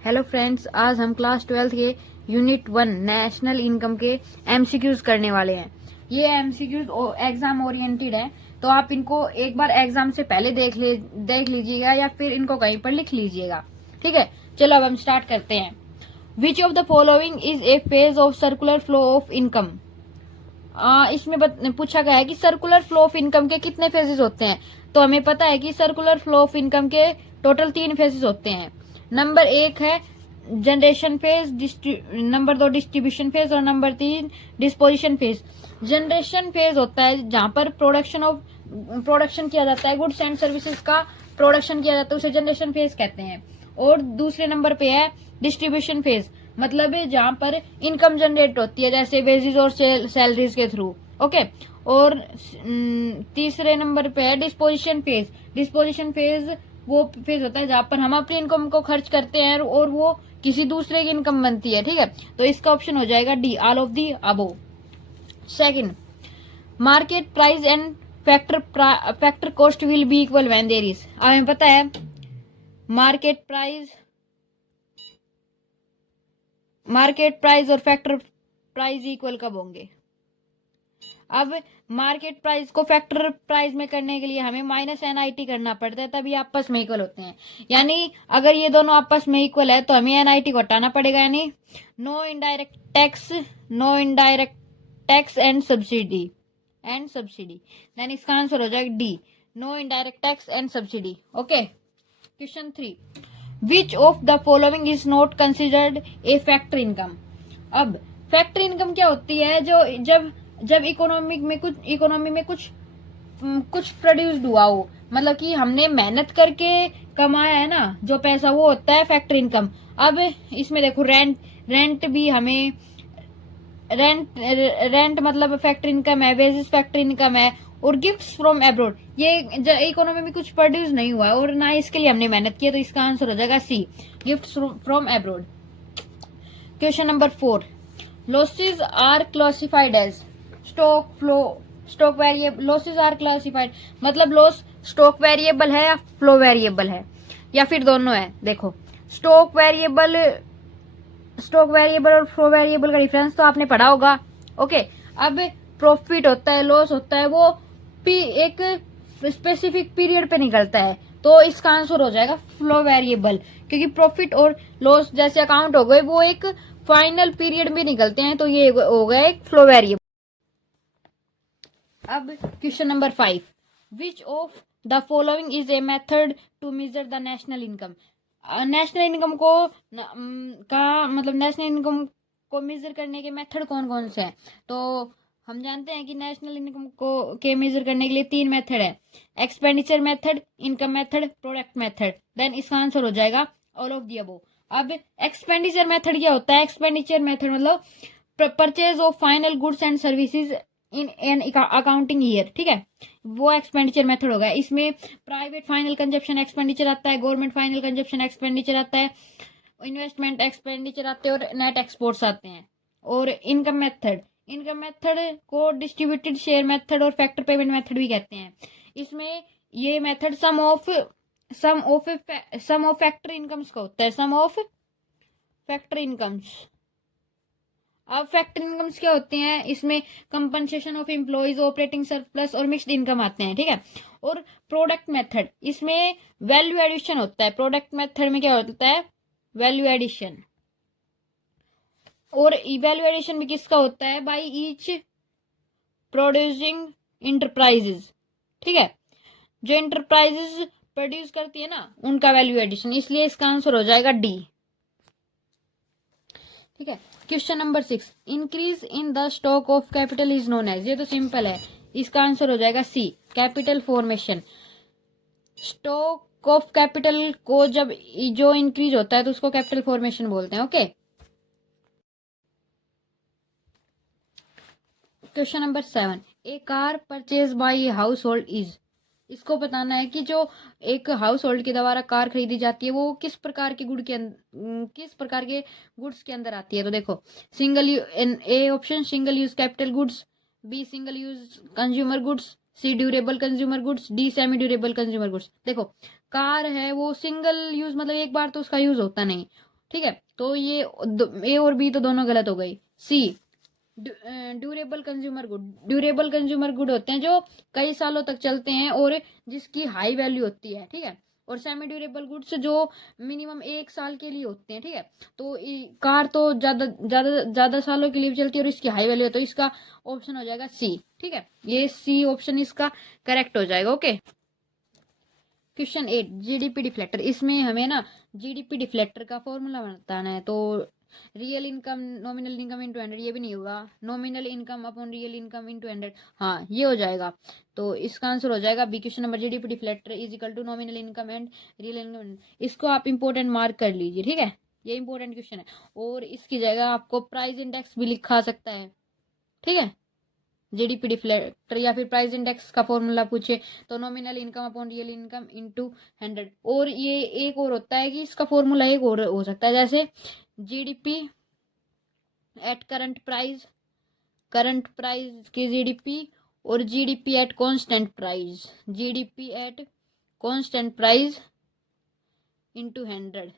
Hello friends, आज हम class 12 के यूनिट 1 नेशनल इनकम के एमसीक्यूज करने वाले हैं। ये एमसीक्यूज एग्जाम ओरिएंटेड है, तो आप इनको एक बार एग्जाम से पहले देख लीजिएगा या फिर इनको कहीं पर लिख लीजिएगा। ठीक है, चलो अब हम स्टार्ट करते हैं। विच of the following is A phase of circular flow of income. इसमें पूछा गया है कि सर्कुलर फ्लो ऑफ इनकम के कितने फेजेस होते हैं। तो हमें पता है कि सर्कुलर फ्लो ऑफ इनकम के टोटल 3 फेजेस होते हैं। नंबर 1 है generation phase, number 2 distribution phase और number 3 disposition phase. Generation phase होता है जहां पर प्रोडक्शन किया जाता है, गुड्स एंड सर्विसेज का प्रोडक्शन किया जाता है, उसे जनरेशन फेज कहते हैं। और दूसरे नंबर पे है डिस्ट्रीब्यूशन फेज, मतलब जहां पर इनकम जनरेट होती है, जैसे वेजेस और सैलरीज के थ्रू। ओके। और तीसरे नंबर पे है डिस्पोजिशन फेज। डिस्पोजिशन फेज वो फेज होता है जहां पर हम अपनी इनकम को खर्च करते हैं और वो किसी दूसरे की इनकम बनती है। ठीक है, तो इसका ऑप्शन हो जाएगा D, all of the above. Second, market price and factor cost will be equal when there is. अब हमें पता है मार्केट प्राइस और फैक्टर प्राइस इक्वल कब होंगे। अब मार्केट प्राइस को फैक्टर प्राइस में करने के लिए हमें माइनस एनआईटी करना पड़ता है, तभी आपस में इक्वल होते हैं। यानी अगर ये दोनों आपस में इक्वल है तो हमें एनआईटी को हटाना पड़ेगा, यानी no indirect tax and subsidy then इसका आंसर हो जाएगा D, no indirect tax and subsidy. Okay. Question 3, which of the following is not considered a factor income. अब फैक्टर इनकम क्या होती है, जो जब इकोनॉमी में कुछ प्रोड्यूस्ड हुआ हो, मतलब कि हमने मेहनत करके कमाया है ना जो पैसा, वो होता है फैक्टर इनकम। अब इसमें देखो रेंट भी हमें रेंट मतलब फैक्टर इनकम है, वेजेस फैक्टर इनकम है, और गिफ्ट्स फ्रॉम अब्रॉड ये इकोनॉमी में कुछ प्रोड्यूस नहीं हुआ है और ना इसके लिए हमने मेहनत की है, तो इसका आंसर हो जाएगा C, gifts from abroad. Question number 4, losses are classified as stock variable. Losses are classified मतलब लॉस स्टॉक वेरिएबल है या फ्लो वेरिएबल है, या फिर दोनों है। देखो, स्टॉक वेरिएबल और फ्लो वेरिएबल का डिफरेंस तो आपने पढ़ा होगा। ओके। अब प्रॉफिट होता है, लॉस होता है, वो एक स्पेसिफिक पीरियड पे निकलता है, तो इसका आंसर हो जाएगा फ्लो वेरिएबल, क्योंकि प्रॉफिट और लॉस जैसे अकाउंट हो गए वो एक फाइनल पीरियड में निकलते हैं, तो ये हो गया एक फ्लो वेरिएबल। अब question number 5, which of the following is a method to measure the national income. National income national income को मेजर करने के मेथड कौन कौन से हैं। तो हम जानते हैं कि नेशनल इनकम के मेजर करने के लिए 3 मेथड है, expenditure method, income method, product method. Then इसका आंसर हो जाएगा ऑल ऑफ दी अबोव। अब एक्सपेंडिचर मेथड क्या होता है। एक्सपेंडिचर मेथड मतलब purchase of final goods and services in an accounting year. ठीक है, वो एक्सपेंडिचर मेथड होगा। इसमें प्राइवेट फाइनल कंजप्शन एक्सपेंडिचर आता है, गवर्नमेंट फाइनल कंजप्शन एक्सपेंडिचर आता है, इन्वेस्टमेंट एक्सपेंडिचर आते हैं और नेट एक्सपोर्ट्स आते हैं। और इनकम मेथड को डिस्ट्रीब्यूटेड शेयर मेथड और फैक्टर पेमेंट मेथड भी कहते हैं। इसमें ये method sum of factor incomes का होता है, सम ऑफ फैक्टर इनकम्स। अब फैक्टर इनकम्स क्या होते हैं, इसमें compensation of employees, operating surplus और मिक्स्ड इनकम आते हैं। ठीक है। और प्रोडक्ट मेथड, इसमें वैल्यू एडिशन होता है। प्रोडक्ट मेथड में क्या होता है, वैल्यू एडिशन। और वैल्यू एडिशन भी किसका होता है, बाय ईच प्रोड्यूसिंग इंटरप्राइजेज। ठीक है, जो इंटरप्राइजेज प्रोड्यूस करती है ना उनका वैल्यू एडिशन, इसलिए इसका आंसर हो जाएगा डी। ठीक है। Question number 6, increase in the stock of capital is known as. ये तो सिंपल है, इसका आंसर हो जाएगा C, capital formation. Stock of capital को जब जो इंक्रीज होता है तो उसको कैपिटल फॉर्मेशन बोलते हैं। Okay. Question number 7, A car purchase by house hold is. इसको बताना है कि जो एक हाउस होल्ड के द्वारा कार खरीदी जाती है वो किस प्रकार के गुड्स के अंदर आती है। तो देखो, A option single use capital goods, B single use consumer goods, C durable consumer goods, D semi durable consumer goods. देखो, कार है वो सिंगल यूज मतलब एक बार तो उसका यूज होता नहीं, ठीक है, तो ये ए और बी तो दोनों गलत हो गई। C, durable consumer good. Durable consumer good होते हैं जो कई सालों तक चलते हैं और जिसकी हाई वैल्यू होती है, ठीक है। और सेमी ड्यूरेबल गुड्स जो मिनिमम 1 साल के लिए होते हैं, ठीक है। तो कार तो ज्यादा ज्यादा ज्यादा सालों के लिए भी चलती है और इसकी हाई वैल्यू है, तो इसका ऑप्शन हो जाएगा सी, ठीक है। ये सी ऑप्शन इसका करेक्ट हो जाएगा। Okay, question 8, GDP deflector. इसमें हमें ना जीडीपी डिफ्लेक्टर का फॉर्मूला बताना है। तो real income nominal income into 100, ये भी नहीं होगा। Nominal income upon real income into 100, हाँ ये हो जाएगा। तो इसका आंसर हो जाएगा B, question number, GDP deflector is equal to nominal income and real income. इसको आप इंपोर्टेंट मार्क कर लीजिए, ठीक है, ये इंपोर्टेंट क्वेश्चन है। और इसकी जगह आपको प्राइस इंडेक्स भी लिखा सकता है, ठीक है। जीडीपी डिफ्लेक्टर या फिर प्राइस इंडेक्स का फॉर्मूला पूछे तो nominal income upon real income into 100। और ये एक और होता है कि इसका फॉर्मूला एक और हो सकता है, जैसे जीडीपी एट करंट प्राइस की जीडीपी और GDP at constant price, GDP at constant price into 100।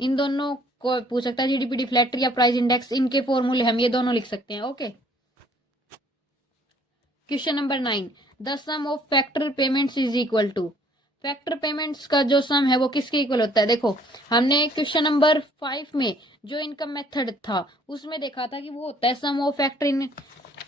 इन दोनों को पूछ सकता है, जीडीपी डिफ्लेक्टर या प्राइस इंडेक्स, इनके फॉर्मूले हम ये दोनों लिख सकते हैं। Okay, question number 9, the sum of factor payments is equal to. Factor payments का जो सम है वो किसके इक्वल होता है। देखो, हमने क्वेश्चन नंबर 5 में जो इनकम मेथड था उसमें देखा था कि वो होता है सम ऑफ फैक्टर इन,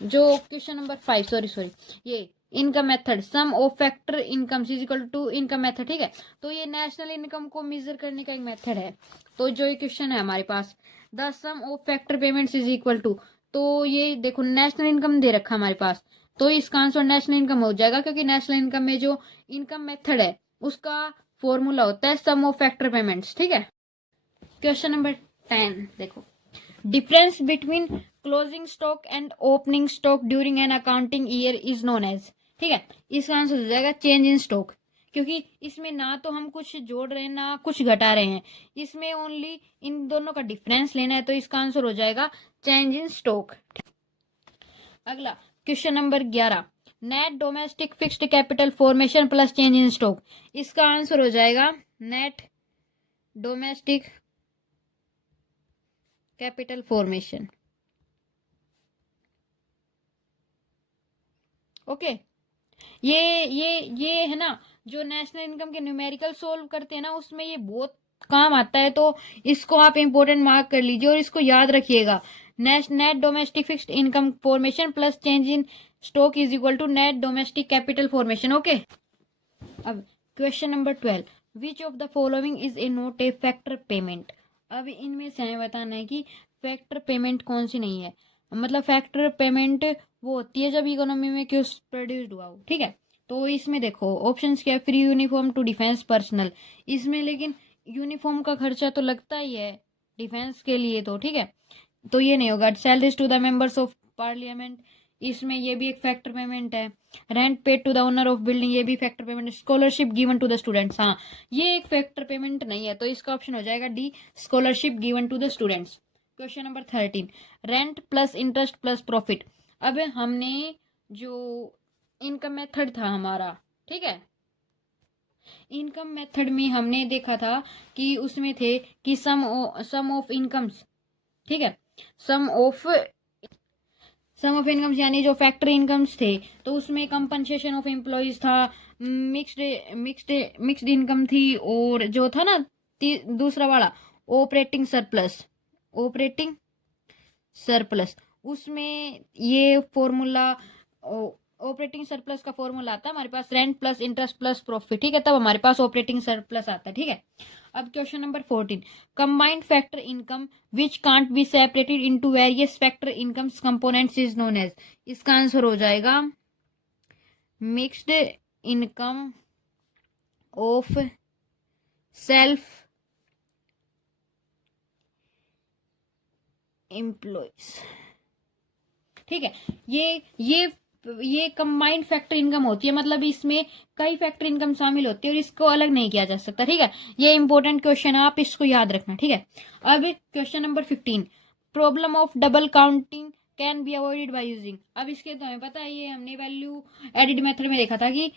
जो क्वेश्चन नंबर 5 सॉरी ये income method, sum of factor income is equal to income method, ठीक है। तो ये नेशनल इनकम को मेजर करने का एक मेथड है। तो जो ये क्वेश्चन है हमारे पास, the sum of factor payments is equal to, तो ये देखो नेशनल इनकम दे रखा हमारे पास, तो इसका आंसर नेशनल इनकम हो जाएगा, क्योंकि नेशनल इनकम में जो इनकम मेथड है उसका फॉर्मूला होता है सम ऑफ फैक्टर पेमेंट्स, ठीक है। क्वेश्चन नंबर 10 देखो, difference between closing stock and opening stock during an accounting year is known as, ठीक है। इसका आंसर हो जाएगा चेंज इन स्टॉक, क्योंकि इसमें ना तो हम कुछ जोड़ रहे हैं ना कुछ घटा रहे हैं, इसमें ओनली इन दोनों का डिफरेंस लेना है, तो इसका आंसर हो जाएगा चेंज इन स्टॉक। अगला question number 11, net domestic fixed capital formation plus change in stock. इसका आंसर हो जाएगा net domestic capital formation. Okay, ये है ना, जो नेशनल इनकम के न्यूमेरिकल सोल्व करते हैं ना उसमें ये बहुत काम आता है, तो इसको आप इंपोर्टेंट मार्क कर लीजिए और इसको याद रखिएगा। Net domestic fixed income formation plus change in stock is equal to net domestic capital formation. Okay, अब question number 12, which of the following is a not a factor payment. अब इनमें से हमें बताना है कि फैक्टर पेमेंट कौन सी नहीं है। मतलब फैक्टर पेमेंट वो होती है जब इकोनॉमी में क्यों प्रोड्यूस्ड हुआ हो, ठीक है। तो इसमें देखो ऑप्शंस क्या है, free uniform to defence personnel. इसमें लेकिन यूनिफॉर्म का खर्चा तो लगता ही है डिफेंस के लिए, तो ठीक है, तो ये नहीं होगा। Salaries to the members of parliament, इसमें ये भी एक फैक्टर पेमेंट है। Rent paid to the owner of building, ये भी फैक्टर पेमेंट है। Scholarship given to the students, हाँ ये एक फैक्टर पेमेंट नहीं है, तो इसका ऑप्शन हो जाएगा D, scholarship given to the students. Question number 13, rent plus interest plus profit. अब हमने जो इनकम मेथड था हमारा, ठीक है, इनकम मेथड में हमने देखा था कि उसमें थे कि सम ऑफ इनकम्स, ठीक है, सम ऑफ इनकम्स यानी जो फैक्ट्री इनकम्स थे, तो उसमें कंपनसेशन ऑफ एम्प्लॉयज था, मिक्स्ड इनकम थी, और जो था ना दूसरा वाला ऑपरेटिंग सरप्लस, उसमें ये फॉर्मूला ऑपरेटिंग सरप्लस का फॉर्मूला आता है हमारे पास rent plus interest plus profit, ठीक है, तब हमारे पास ऑपरेटिंग सरप्लस आता है, ठीक है। अब question number 14, combined factor income which can't be separated into various factor incomes components is known as. इसका आंसर हो जाएगा mixed income of self employees, ठीक है। ये कंबाइंड फैक्टर इनकम होती है, मतलब इसमें कई फैक्टर इनकम शामिल होती है और इसको अलग नहीं किया जा सकता, ठीक है। ये इंपॉर्टेंट क्वेश्चन है, आप इसको याद रखना, ठीक है। अब question number 15, problem of double counting can be avoided by using. अब इसके तो हमें पता है, ये हमने वैल्यू एडिड मेथड में देखा था कि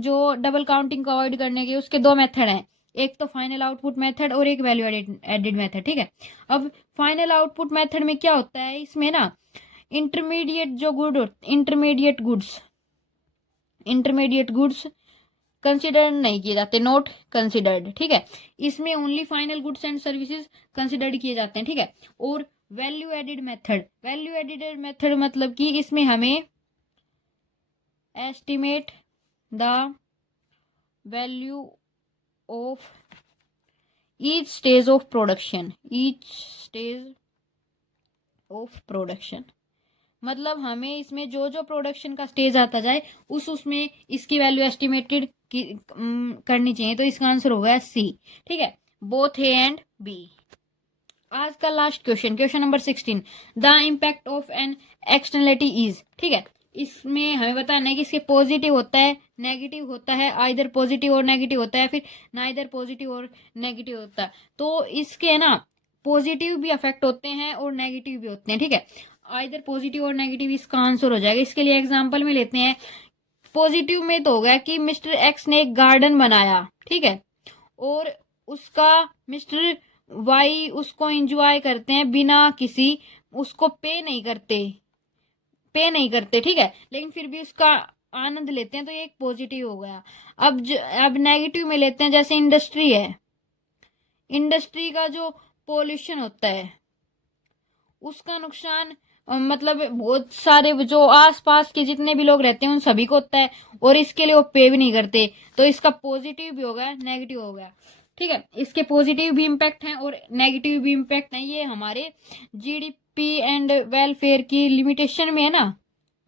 जो डबल काउंटिंग को अवॉइड करने के उसके दो मेथड हैं। एक तो फाइनल आउटपुट मेथड और एक वैल्यू एडेड मेथड, ठीक है। अब फाइनल आउटपुट मेथड में क्या होता है, इसमें ना इंटरमीडिएट गुड्स कंसिडर नहीं किए जाते, नॉट कंसिडर्ड, ठीक है। इसमें only final goods and services considered किए जाते हैं, ठीक है। और वैल्यू एडेड मेथड मतलब कि इसमें हमें estimate the value of each stage of production, मतलब हमें इसमें जो जो प्रोडक्शन का स्टेज आता जाए उसमें इसकी वैल्यू एस्टिमेटेड करनी चाहिए। तो इसका आंसर होगा सी, ठीक है, बोथ ए एंड बी। आज का last question number 16, the impact of an externality is, ठीक है। इसमें हमें बताना है कि इसके पॉजिटिव होता है, नेगेटिव होता है, आइदर पॉजिटिव और नेगेटिव होता है, फिर नाइदर पॉजिटिव और नेगेटिव होता है। तो इसके ना पॉजिटिव भी अफेक्ट होते हैं और नेगेटिव भी होते हैं, ठीक है। आइदर पॉजिटिव और नेगेटिव इसका आंसर हो जाएगा। इसके लिए एग्जांपल में लेते हैं। पॉजिटिव में तो हो गया कि मिस्टर एक्स ने एक गार्डन बनाया, ठीक है, और उसका मिस्टर वाई उसको एंजॉय करते हैं बिना किसी उसको पे नहीं करते, ठीक है, लेकिन फिर भी उसका आनंद लेते हैं, तो ये एक पॉजिटिव हो गया। अब नेगेटिव में लेते हैं, जैसे इंडस्ट्री है, इंडस्ट्री का जो पोल्यूशन होता है उसका नुकसान मतलब बहुत सारे जो आसपास के जितने भी लोग रहते हैं उन सभी को होता है, और इसके लिए वो पे भी नहीं करते, तो इसका पॉजिटिव भी हो गया, नेगेटिव हो गया, ठीक है। इसके पॉजिटिव भी इम्पैक्ट हैं और नेगेटिव भी इम्पैक्ट हैं। ये हमारे जीडीपी एंड वेलफेयर की लिमिटेशन में है ना,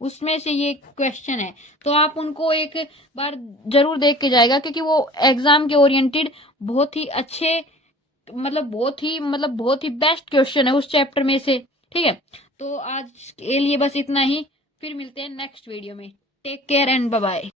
उसमें से ये क्वेश्चन है। तो आप उनको एक बार जरूर देख के जाएगा, क्योंकि वो एग्जाम के ओरिएंटेड बहुत ही अच्छे बहुत ही बेस्ट क्वेश्चन है उस चैप्टर में से, ठीक है। तो आज के लिए बस इतना ही, फिर मिलते हैं नेक्स्ट वीडियो में। Take care and bye bye.